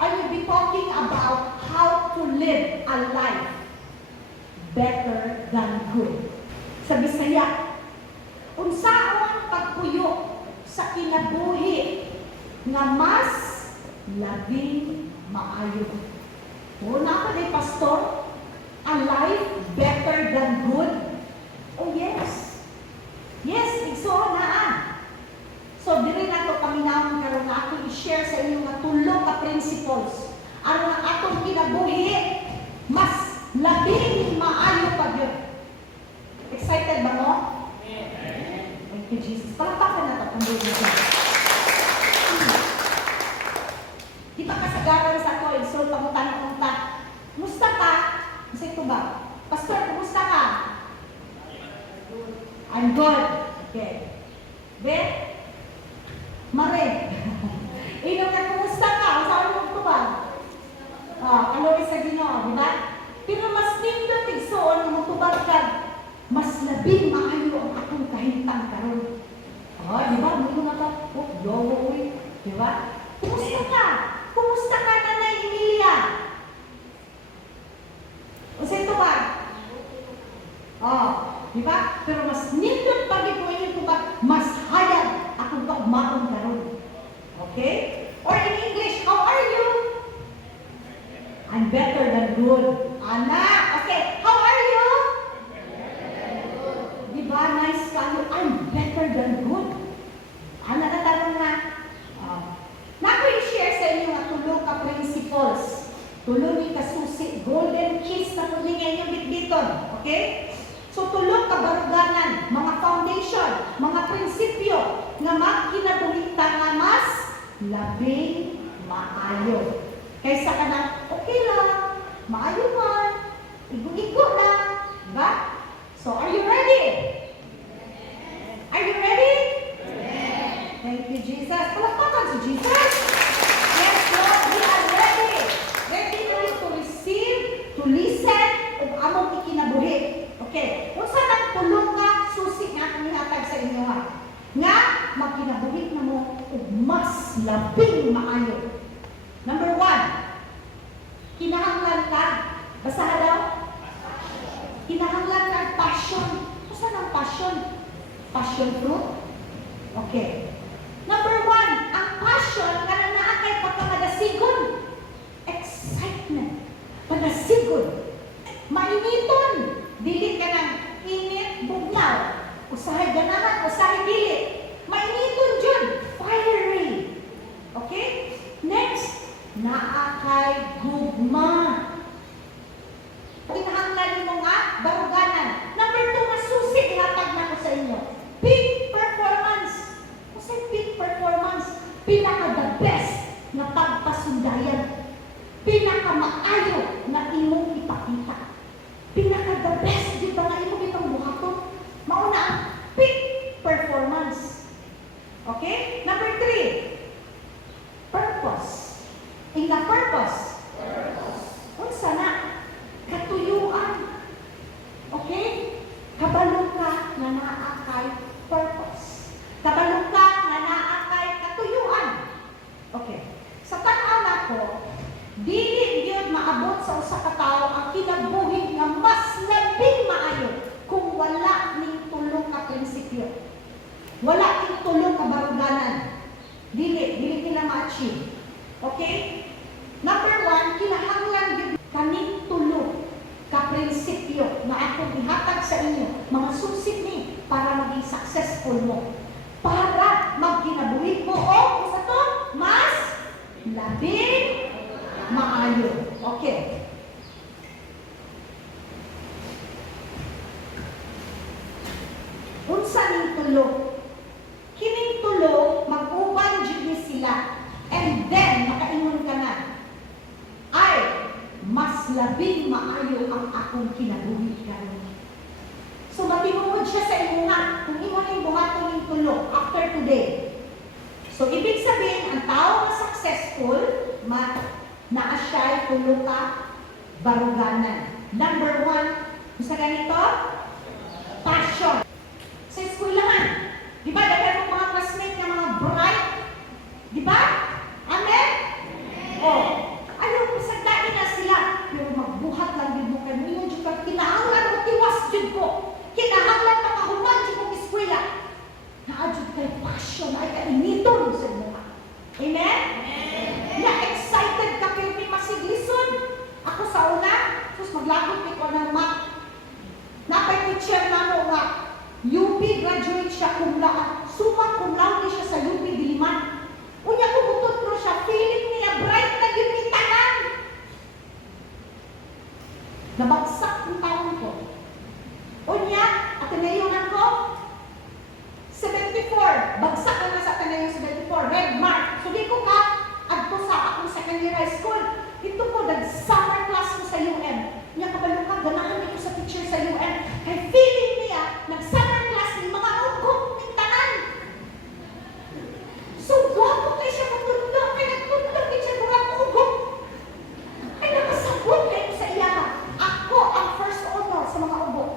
I will be talking about how to live a life better than good. Sa Bisaya, unsaon pagpuyo sa kinabuhi nga mas labing maayo. Una pa ni pastor, a life better than good. Oh yes. Yes, igsuon naan. So diri nato paminawon karon nga ako i-share sa inyo nga tulo ka principles aron ang atong kinabuhi mas labing maayo pa gyud. Excited ba mo? Thank you, Jesus. Palakpakan na ito. Di ba kasagaran sa ako, so pamutan-pamutan. Kumusta ka? Kasi ito ba? Pastor, kumusta ka? I'm good. Okay. Ben? Mare? Ino ka, kumusta ka? Saan mo ito ba? Kaloy sa Ginoo, di ba? Pero mas nindot igsoon na matubag ka, mas labing maayo ang akong kahintang karon. Di ba? Hindi na ka, yowo, di ba? Kumusta ka? Kumusta ka, Nanay Emilia? O sa ito ba? Di ba? Pero mas nindot pag ikuin ito ba, mas hayag akong kaugmaon karon. Okay? Or in English, how are you? I'm better than good. Ana, okay, how are you? Diba, nice kayo. I'm better than good. Ana na tanong na. Naku i-share sa inyo nga tulong ka principles. Tulong ni kasusi, golden kiss na po niya inyong bitbiton. Okay? So tulong ka baruganan, mga foundation, mga prinsipyo nga magkinabuhita nga mas labing maayo. Kaysa ka na, okay lang, maayo man, igo-igo lang. Diba? So, are you ready? Are you ready? Thank you, Jesus. Palakpakan si Jesus. Yes, Lord, we are ready. Ready to receive, to listen, ug among ikinabuhi. Okay. Kung saan ang tulong ka, susi nga ang ihatag sa inyo ha. Nga, magkinabuhi na mo, ug mas labing maayo. Number 1, kinahanglan ka. Basahan daw. Kinahanglan ka passion. Kung saan ang passion? Passion fruit? Okay. Number 1, ang passion kana naa kay pagkamadasigon. Excitement. Padasigon. Mainiton. Dili ka ng init, bugnaw. Usahay ganahan, usahay dili. Mainiton dyan. Fiery. Okay? Next, naa kay gugma. Kinahanglan mo nga, baruganan. Number 2, masusi, ihatag na ko sa inyo. Peak performance. Kasi peak performance, pinaka-the best na pagpasundayan. Pinaka-maayo na imong ipakita. Pinaka-the best, di ba na imong itong buhaton? Mauna ang peak performance. Okay? Number 3, purpose. In the purpose. Unsa na? Katuyuan. Okay? Kabalo ka nga naa kay purpose. Kabalo ka nga naa kay katuyuan. Okay. Sa tanaw nako, dili gyud maabot sa usa ka tawo ang kinabuhi nga mas labing maayo kung wala ning tulong ka prinsipyo. Wala ning tulong ka baruganan. Dili nila ma-achieve. Okay? Number 1, kinahanglan gyud kaning tulong ka prinsipyo na akong ihatag sa inyo, mga susit ni para maging successful mo. Para magkinabuhi mo o sa to, mas labing maayo. Okay. Unsa ning tulong? Kining tulong mag-uban jud ni sila. And then makaingon ka na. Ay, mas labing maayo ang akong kinabuhi karon. So matinuod siya sa imo nga kung imo ning buhaton ning tulong after today. So ibig sabihin ang tao nga successful naa siya tulong ka baruganan. Number 1, sa ganito, passion. Sa eskwelahan, di ba daghan mga classmate nga mga bright? Di ba? Amen? Oh, high school. Ito ko, nag-summer class ko sa UM. Niya kabalo ka, ganahan ko sa teacher sa UM. Kay feeling niya, nag-summer class ni mga ugok ng tanan. So, guwapo kayo siya matulog. Kaya nagtulog din siya guwapo ugok. Ay, nakasabot kayo sa iya. Ako ang first honor sa mga ugok.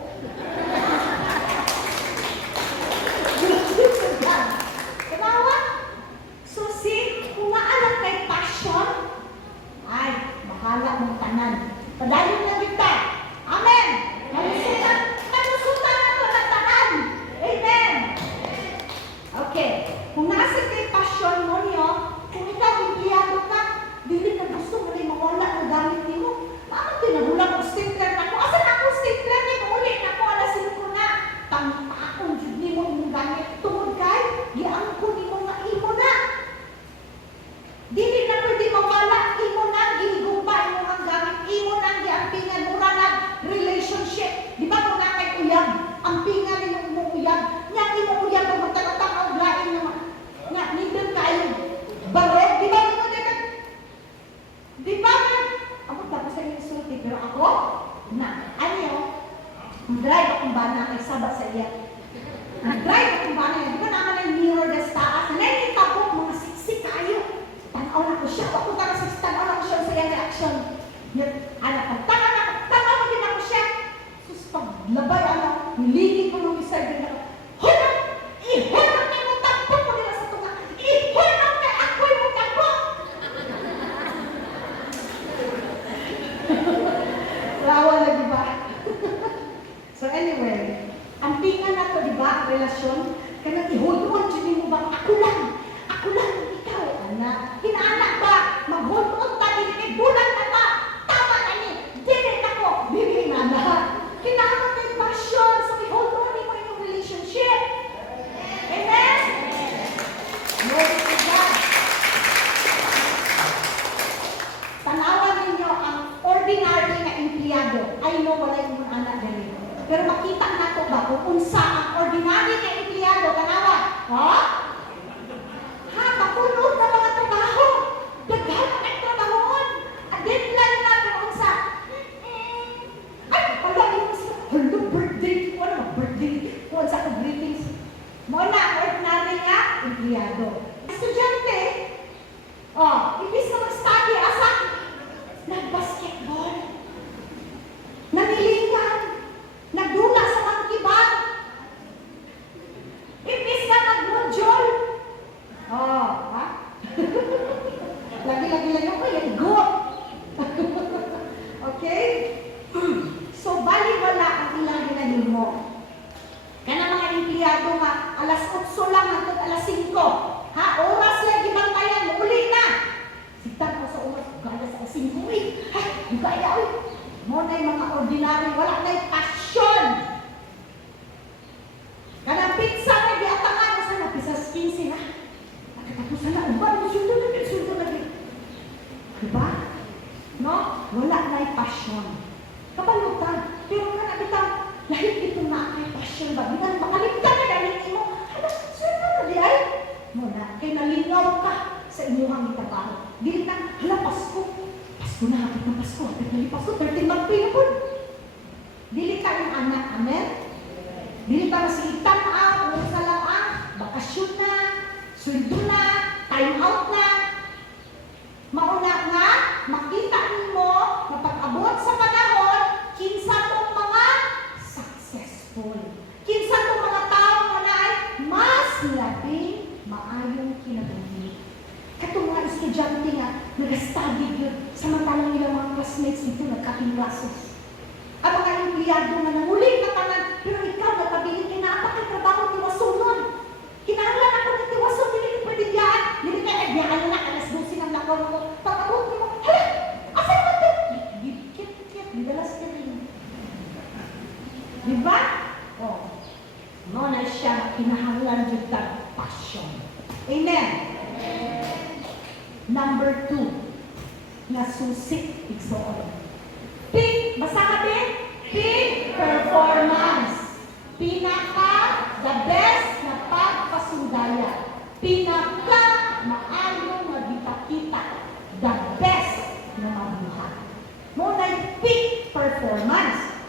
Kanawa? So, see, kung naalam kay passion, ay, bahala mong tanan. Padayon na kita. Amen. Manusutan na ito ng tanan. Amen. Okay. Kung nasa kay passion mo niyo, kung ikaw empleyado ka, dili ka gusto mo rin mawala ng gamit mo. Bakit tinagulang ko stapler na ko? Asan ako stapler ni maulit na ko alasin ko na. Tampakon jud nimo imong gamit. Tungod kay giangkon nimo nga imo na. Dili na pwede mawala imo na gihigugma imo ang gamit. Imo na giampingan mura na relationship. Di ba kung nakay uyab, ampingan nimo imong uyab. Nya imo uyab pag magtanaw-tanaw lain nga nindot kayo. Barog, di ba mo na? Di ba? Ako tapos sa insulti, pero ako, na, ano, drive akong bana kay sabat sa iya. Drive akong bana, di ba naman ang mirror na sa taas, nakikita ko mga siksi kayo. Tanaw na ko siya, papunta na sa tanaw na ko siya sa iya reaction. Anak, tanaw mo din ako siya. Sus, paglabay, niligid ko nung isa, din ako, hunap! Ihunap niya mo, tapos ko nila sa tunga. Ihunap niya, ako'y mo tapo! Lawa na, di ba? So anyway, ang pinga na to, di ba, relasyon, kanang ihulon, dyan mo bang ako lang, ikaw, anak. Hinaanak ba, maghulon ta, dili bulan na ta, tama na ni, dili na ko, bibigay na na. Hinaanak na yung passion, so ihulon mo yung relationship. Amen? Glory to God. Tanawan ninyo ang ordinary na empleyado. I know wala yung anak dali. Pero makita na to ba kung unsa ang ordinary na empleyado, tanawa? Ha? Ha, mapunod na mga trabaho. Daghan ang trabahon. Ang deadline na pero unsa. Ay, wala yung sa hello birthday. Wala mga birthday. Kung unsa ka greetings. Muna ang ordinary nga empleyado. Estudyante, ibig na mag-study, asa? Nag-basketball. Nanilingan. Nagdula sa mangkiban. Ibig na nag-module. Ha? Lagi-lagi lang ako, yan, go. Okay? So, bali-wala ang ilang ginahin mo. Kaya mga empleyado nga, alas 8 lang hanggang alas 5. Ha? Oras lang, ibantayan, uli na. Sitan ko sa oras, gaya sa alas 5. Uy, gaya, uy. Mo na yung mga ordinary, wala na yung passion. Kanang pizza na, diatangan mo sa napisas 15 na. Nakatapusan na, uban, sundo na. Diba? No? Wala na yung passion. Kabalutan, pero nga nakita, lahit ito na kay passion ba? Bilang makaligtan na galing mo. Hala, sir na di ay? Muna, kay nalingaw ka sa inyong trabaho. Dili na, hala, Pasko. Pasko na, hapit na Pasko. Hapit na Pasko, 13 magpinapod. Dili ka yung anak, amen? Dili ka masiitan kung sa lang bakasyon na, sweldo na, time out na. Mauna nga, makita mo na pag-abot sa panahon, kinsa tong mga successful. Kinsa tong mga tao na ay mas labing maayong kinabuhi. Katong mga estudyante nga, nag-study yun, samantalang ilang mga classmates dito nagkating classes. Ang mga empleyado nga nanguling na tanan, pero ikaw nagpabiling kinaapak ang trabaho ni Wasunod. Kinahanglan ako ng tiwason, hindi ka pwede diyan. Hindi ka nagbiyahan na, alas 12 ng lakaw mo. Pag-abot mo, hala, asan mo ito? Kit, didalas ka rin. Diba? No na siya, kinahanglan dyan ka passion. Amen? Number 2, nasusik igsoon. Peak, basta ka din? Peak performance. Pinaka, the best na pagpasundaya. Pinaka, maayong magipakita. The best performance.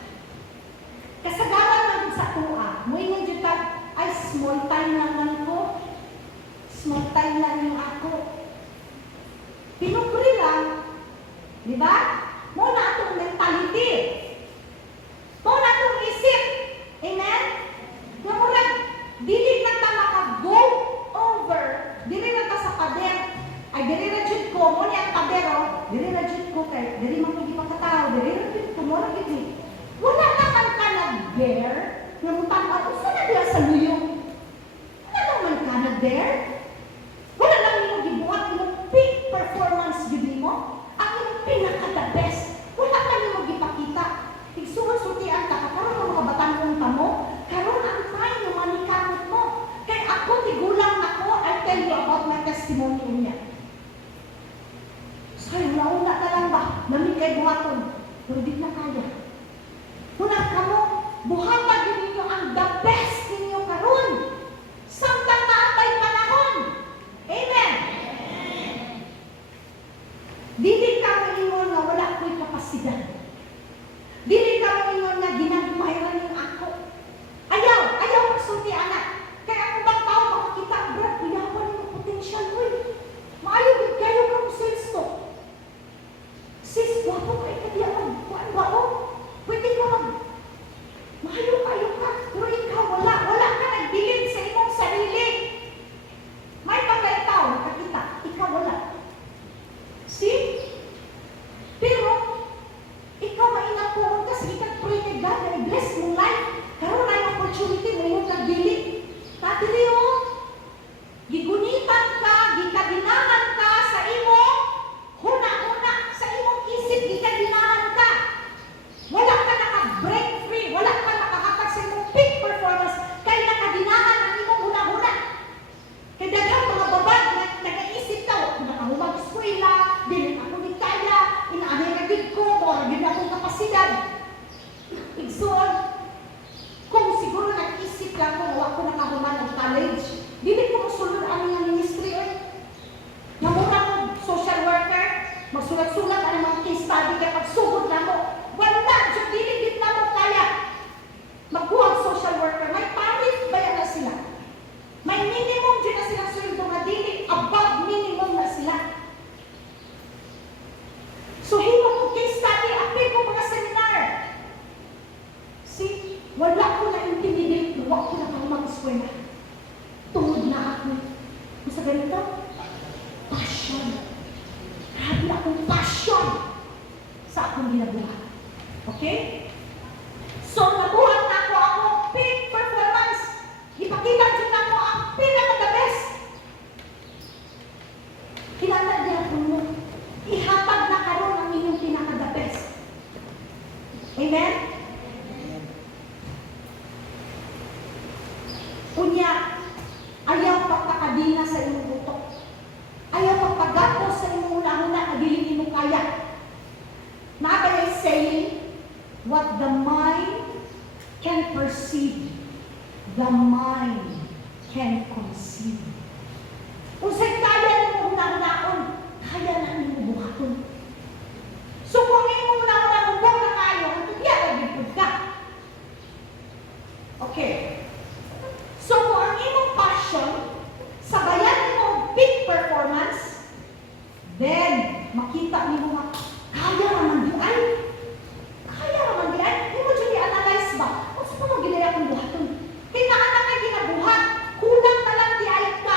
Kasagaran lang sa tuwa, moingon jud ka, ay small time lang ko. Small time lang yung ako. Pinupuri lang. Di ba? Mo na atong mentality. Mo na atong isip. Amen? Nga murag, dili na ta maka-go over. Dili na ta sa pader. Ay, dili na jud ko. Mo ni ang padero. Dili na jud ko kay. Dili man kong ipakatao. Dili na jud ko. Mo na gid. Wala naman ka nag-dare. Nga mutang ako. Saan na diya sa luyong? Wala naman ka nag-dare. Wala lang nimo gibuhat mo peak performance gyud nimo. Ang imong pinaka-the best. Wala ka nimo gipakita. Igsuon-sutian ka karon ang mga batan-on pa mo. Karon ang time nga manikamot mo. Kay ako tigulang nako, I tell you about my testimony niya. So, nauna na lang ba? Nami kay buhaton. Pero di na kaya. Hunang kamo, buhatag ninyo ang the best ninyo karon. Samtang naatay panahon. Amen. Dili ka moingon nga wala ko'y kapasidad. Dili ka moingon nga ginagmayran yung ako. Ayaw magsulti anak. Kaya ako bang tao makakita, Brad, pinawan yung potential ko. Maayo gid kayo kang sales to. Sis, wapo kayo kadiya kuan ba o? Pwede ka maayo kayo ka. Pero ikaw wala ka nagbilin sa imong sarili. May pagkaitaw, nakakita, ikaw wala. See? Pero, ikaw mainapuon ka, sige kag-pray kay God, na i-bless mong life. Karoon na yung opportunity mo yung nagbili. Tatili o, gigunitan ka, gikadinahan ka sa imo, huna-huna, sa imong isip, gikadinahan ka. Wala ka naka-break free, wala ka nakahatag sa imong peak performance, kaya nakadinahan ang imong huna-huna. Kaya daghang mga babad na nag-iisip ka, nakahumag eskwela, dili ako ni kaya, inaanay na gid ko, or gid akong kapasidad. Igsoon, kung siguro nag-isip lang ko, wala ko nakahuman ng college, dili ko magsulod ang mga ministry eh. Namura ko, social worker, magsulat-sulat ang mga case study, kaya pagsugod na mo, wala, dyan dili din na mo kaya. Magbuhag social worker, may parit bayan na sila. May minimum dyan na silang sweldo nga dili, above minimum na sila. So, himo ko case study, apil ko mga seminar. See, wala ko na intimidate, wala ko na kang mag-eskwela. Tungod na ako. Kung sa ganito, passion. Grabe akong passion sa akong ginabuhat. Okay? So, nabuhat na ako peak performance. Ipakita dyan na ako ang pinaka-the best. Kinatag niya ako mo. Ihatag na karon ang inyong pinaka-the best. Amen? Unya, ayaw pagkakadina sa inyong butok. Ayaw pagpagapos sa inyong hula-hula na dili mo kaya. Nabay saying, what the mind can perceive, the mind can conceive. Kung sa'yo kaya mo hula-hulaon, kaya na nimo buhaton. So kung imo hula-hulaon, huwag na kayo, ang yagagipod ka. Okay. So kung ang imong passion, sabayan mo big performance, then makita nimo nga, kaya naman di ay. Kaya naman di ay. Hindi mo dyan i-analyze ba? Kung saan mo ginaya kong buhaton? Tinaan na ka ginabuhat, kulang na lang di ay ka.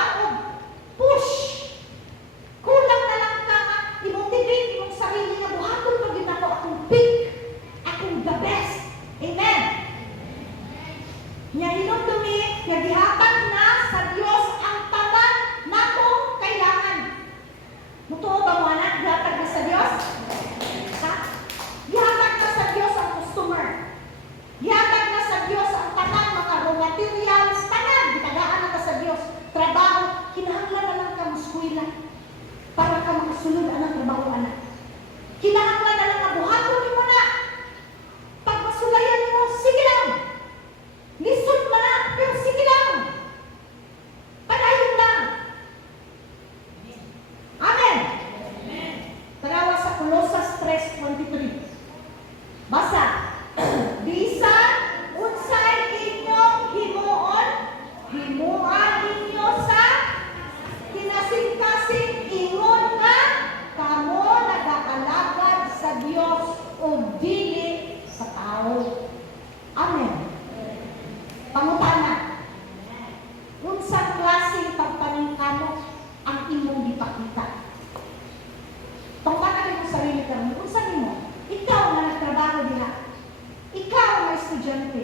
estudyante,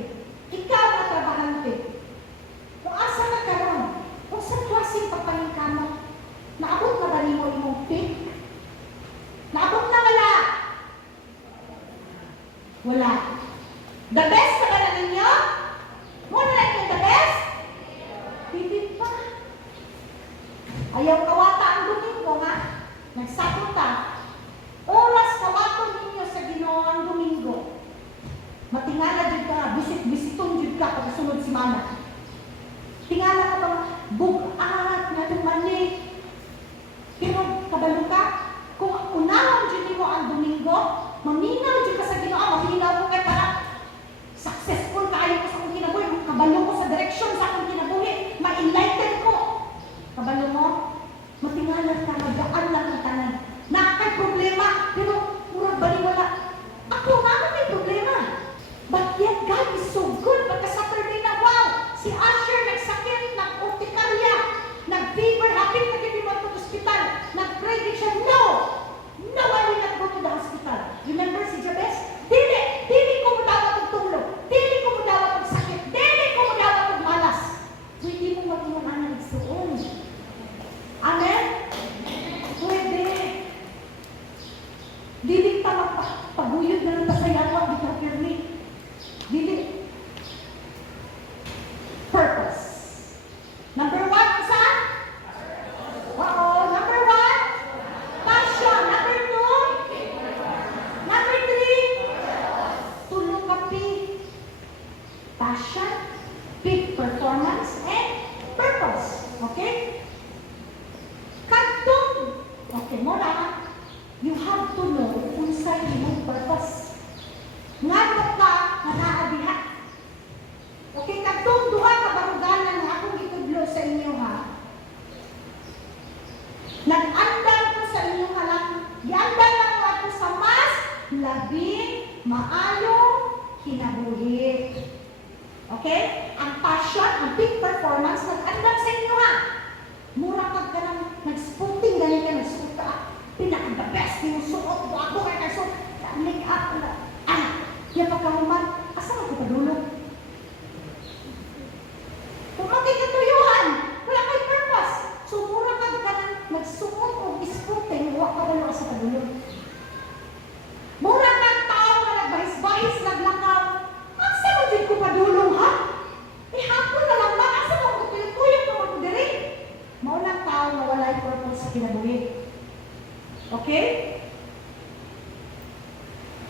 ikaw na trabahante, kung asa na karon, kung sa klaseng pagpahingkamot, naabot na ba nimo imong peak? Naabot na wala? Wala. The best na ba na ninyo? Muna na yung the best? Hindi pa. Ayaw kawata ang Domingo, ha? Nagsakot ta. Oras kawaton ninyo sa Ginoo ang Domingo. Matingala jud ka, bisitong jud ka pagsunod semana. Tingala ka bang bugat nga tumani. Pero kabalo ka, kung unahon jud mo ang Domingo, maminaw jud ka sa Ginoo, mahinaw ko kay para successful kayo ko sa akong kinabuhi, kabalo ko sa direksyon sa akong kinabuhi, ma-enlighten ko. Kabalo mo, matingala ka, magaan lang ang tanan. Nakakay problema, pero murag baliwala. Ako nga may problema. But yet God is so good. Pagka Saturday na, wow, si Asher nagsakit, nag-urtikarya, nag-fever, hapit na kinibot sa hospital, nag-pray din siya, no, I will not go to the hospital. Remember si Jabez? Dili ko mo dapat ang tulog, dili ko mo dapat ang sakit, dili ko mo dapat ang malas. Pwede mo mag-iwan ang nagsuon. Amen? Pwede. Dili pa magpaguyod na ng pasayawa, di ka pirmi. Dili. Purpose. Number 1, saan? Oo. Number 1, passion. Number 2, number 3, tulong kapi. Passion, peak performance, and purpose. Okay? Kadtong. Okay, muna. You have to know kung saan yung purpose. Ngadto ka nga naa diha. Okay, kadtong duha ka baruganan nga akong gitudlo sa inyo, ha. Nag-andal ko sa inyo nga lang, giandal lang ako sa mas labing maayong kinabuhi. Okay? Ang passion, ang peak performance, nag-andal sa inyo, ha. Mura pag ka nang nag-spooting, ganyan ka, nag-spoot ka, pinaka-the best, yung suot mo ako, kaya so, make up, yan pagkahuman, asa ako padulog? Kung magkikatuyuhan, wala kay purpose. So, mura ka nang nagsuot o spooting, huwag ka wala sa padulog. Mura kang tao na nagbahis-bahis, naglakaw, asa mo dyan ko padulong, ha? Hapon na lang ba, asa mo ko pinagkuyog ko magdiri? Maunang tao na wala'y purpose sa kinabuhi. Okay?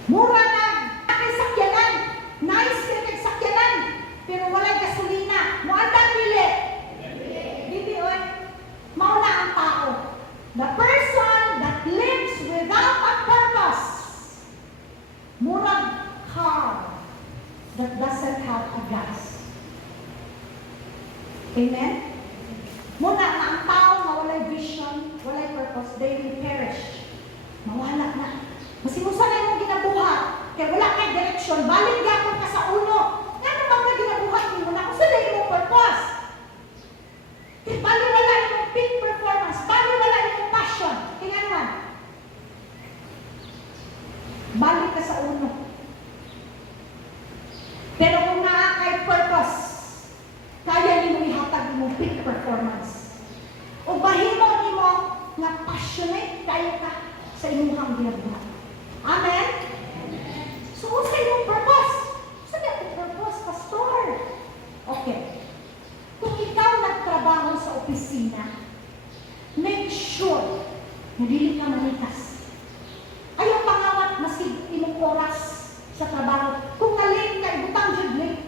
Mura na aking sakyanan. Nice ka sakyanan. Pero walang gasolina. Muandang pili. Hindi, oy. Mauna ang tao. The person that lives without a purpose. Murag car that doesn't have a gas. Amen? Muna na ang tao na walay vision, walay purpose, they will perish. Mawala na. Masimusa na yung ginabuhat. Kaya wala kay direksyon. Balik yapon ka sa uno. Nga naman ka ginabuhat mo na kung saan yung purpose. Kaya bali wala yung peak performance. Bali wala yung passion. Kaya naman. Balik ka sa uno. Pero kung naa kay purpose, kaya niyo ihatag mo peak performance. O bahimo nimo nga passionate kayo ka sa imuhang ginabuhat. Amen? So, sa imong purpose? Saan yung purpose, pastor? Okay. Kung ikaw nagtrabaho sa opisina, make sure na dili ka manikas. Ayaw pangawat maski imong oras sa trabaho. Kung na-late ka, ibutang jud late.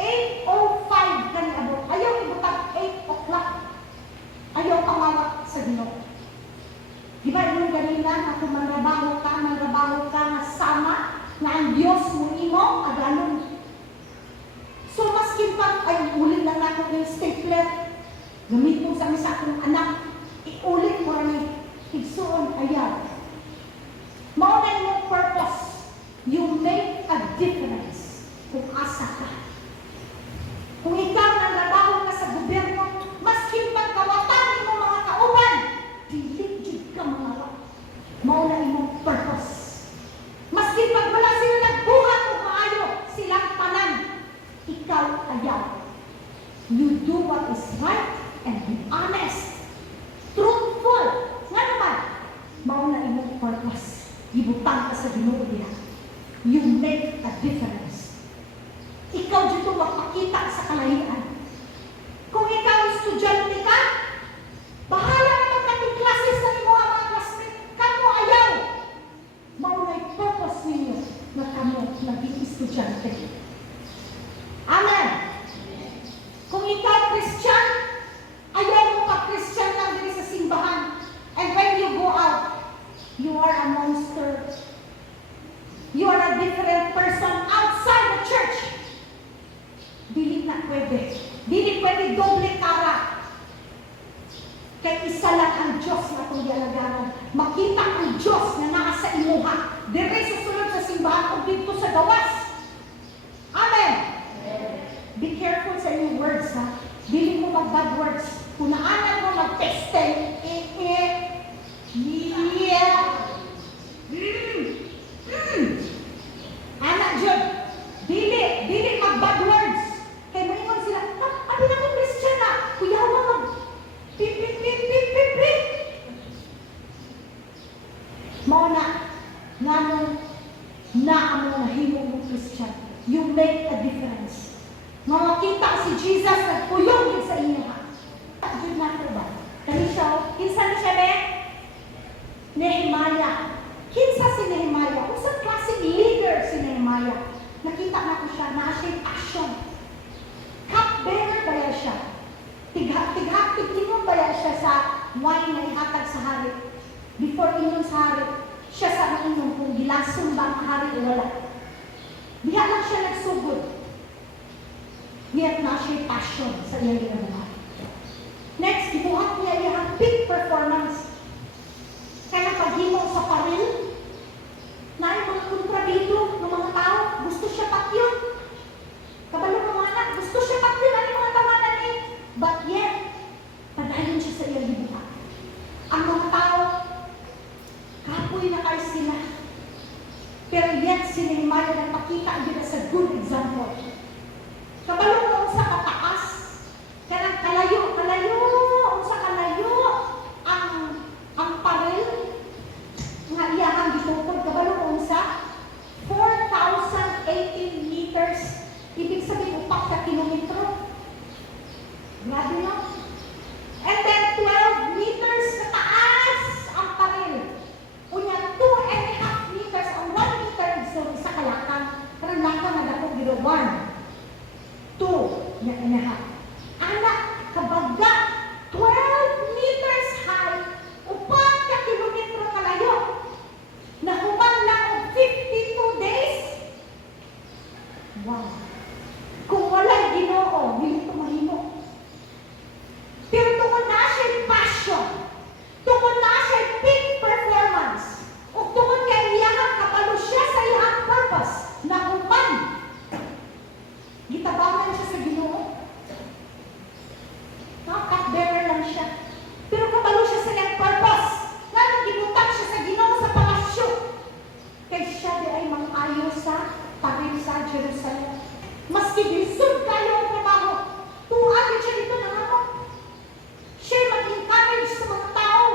8:05 ka ni abot. Ayaw ibutang 8 o'clock. Ayaw pangawat sa Ginoo. Di ba yung ganina na kung manrabaho ka na sama na ang Diyos mo imo, agalon. So, maskin pa, ay, ulit lang ako yung stapler. Gamit mo sa akong anak. Iulit mo rin. Igsuon, ayaw. Mauna yung purpose. You make a difference kung asa ka. Kung ikaw nanrabaho ka sa gobyerno, maskin pa kawatan mo mga kauban, diligid ka mga ra. Mauna imong purpose. Maskin pag wala sila nagbuhat o maayo, silang panay gibutang ka sa Ginoo diha. You make a difference. Ikaw dito magpakita sa kalahian. Kung ikaw estudyante ka, bahala naman kaming classes na imo ang mga classmates. Kamu ayaw. Maunay purpose ninyo na kamo naging estudyante. Amen. Kung ikaw Christian, ayaw mo pa-Christian lang din sa simbahan. And when you go out, you are a monster. You are a different person outside the church. Dili na pwede. Dili pwede doble cara. Kaya isa lang ang Diyos na itong dialagaran. Makita ang Diyos na nasa imuha. Dire susunod sa simbahan o dito sa gawas. Amen. Be careful sa inyong words, ha? Dili mo mag-bad words. Kung naanan mo mag-testing, anak Diyon, dili mag-bad words. Kaya maingon sila, abi na kong Christian na, kuyawa mag, pip. Mauna, nganong naamo na himo mong Christian. You make a difference. Makita si Jesus nagpuyong din sa inyo, ha? Diyon na ba? Kani siya, kinsa na siya, be? Nehemiah. Kinsa si Nehemiah? Kung sa klaseng leader si Nehemiah. Nakita na ko siya, na siya passion. Cupbearer ba yan siya? Tighak-tiglingon ba yan siya sa wine na ihatag sa hari? Before inom sa hari, siya sa mainom kung gilason ba ang hari o wala. Diha lang siya nagsugod. Yet na siya passion sa iyang ginagawa. Next, ibuhat niya iyang peak performance. Kaya paghimo sa paril, na yung mga kontrabito ng mga tao, gusto siya patyon. Kabalo ng mga anak, gusto siya patyon. Ano yung mga tawanan niya? But yet, padayon siya sa iyang gibuhat. Ang mga tao, kapoy na kayo sila. Pero yet, si Nehemiah nagpakita nila sa good example. Kabalo mo sa kataas, kanang kalayo, sa kalayo, ang paril, nga iyahang gitupod, kabalo mo sa 4,018 meters, ibig sabihin upak sa kilometro. Grabe no? And then 12 meters kataas ang paril. Unya 2.5 meters, ang 1 meter so sa kalakang, pero lakang na dako giro 1, 2, na anak, kabaga, 12 meters high, upat ka kilometro kalayo. Nahuman lang og 52 days. Wow. Kung wala'y Ginoo, hindi ito mahimo. Pero tungkol na siya'y passion, tungkol na siya'y peak performance, o tungkol kay iyang kapalo siya sa iyang purpose, nahuman. Gitabangan siya sa Ginoo. Cupbearer lang siya. Pero kabalo siya sa iyang purpose. Nga gibutang siya sa Ginoo sa palasyo. Kaya siya di ay mang-ayo sa paril sa Jerusalem. Maski bisod kayo ang trabaho, tuwagin siya dito na ako. Siya mag-encourage sa mga tao.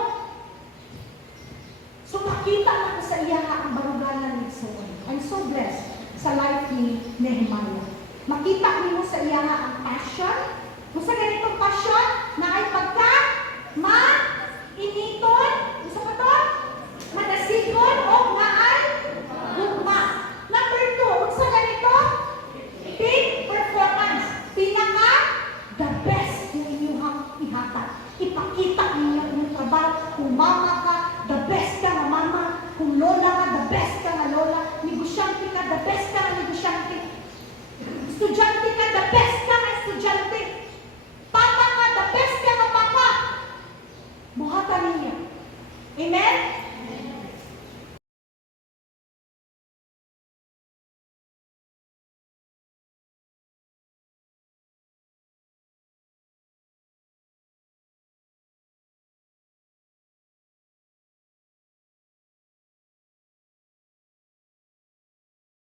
So makita na ko sa iya ang barugalan ni Saul. I'm so blessed sa life ni Nehemiah. Makita niyo sa iya ang passion. Kung sa ganitong passion, na ay pagka, initon, gusto pa to? Madasigon, o nga ay gugma. Number 2, kung sa ganito, peak performance. Pinaka, the best yung inyong ihatag. Ipakita ninyo yung trabaho. Kung mama ka, the best ka nga mama. Kung lola ka, the best ka nga lola. Negosyante ka, the best ka nga negosyante. Estudyante ka, the best ka nga estudyante. Papa ka, the best ka nga papa. Buhatan ninyo. Amen?